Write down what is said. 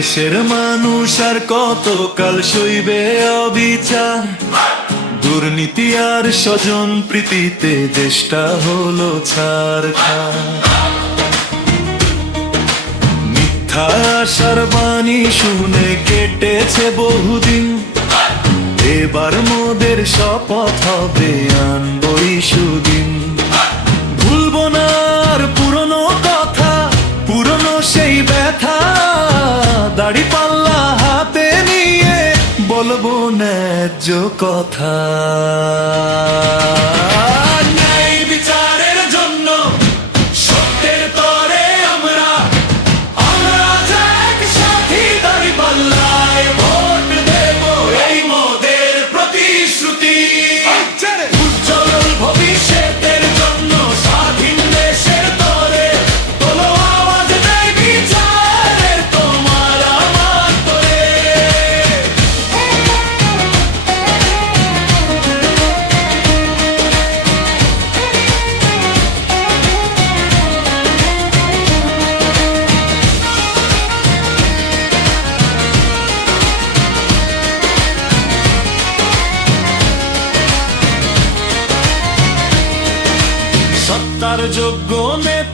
দেশের মানুষ আর কতকাল সইবে অবিচার, দুর্নীতি আর স্বজন প্রীতিতে দেশটা হলো ছারখার। মিথ্যা আশার বাণী শুনে কেটেছে বহুদিন, এবার মোদের শপথ হবে আনবই সুদিন। ভুলবো না আর পুরনো কথা, পুরনো সেই ব্যথা, দাড়ি পাল্লা হাতে নিয়ে বলবো ন্যায্য কথা। ন্যায় বিচারের জন্য সত্যের তরে আমরা যে একসাথে দাড়ি পাল্লায় ভোট দেব, এই মোদের প্রতিশ্রুতি। উজ্জ্বল ভবিষ্যতের জন্য স্বাধীন দেশের তরে তোলো আওয়াজ, ন্যায় বিচারের তোমার আমার তরে। সত্তার যোগ্য নেতা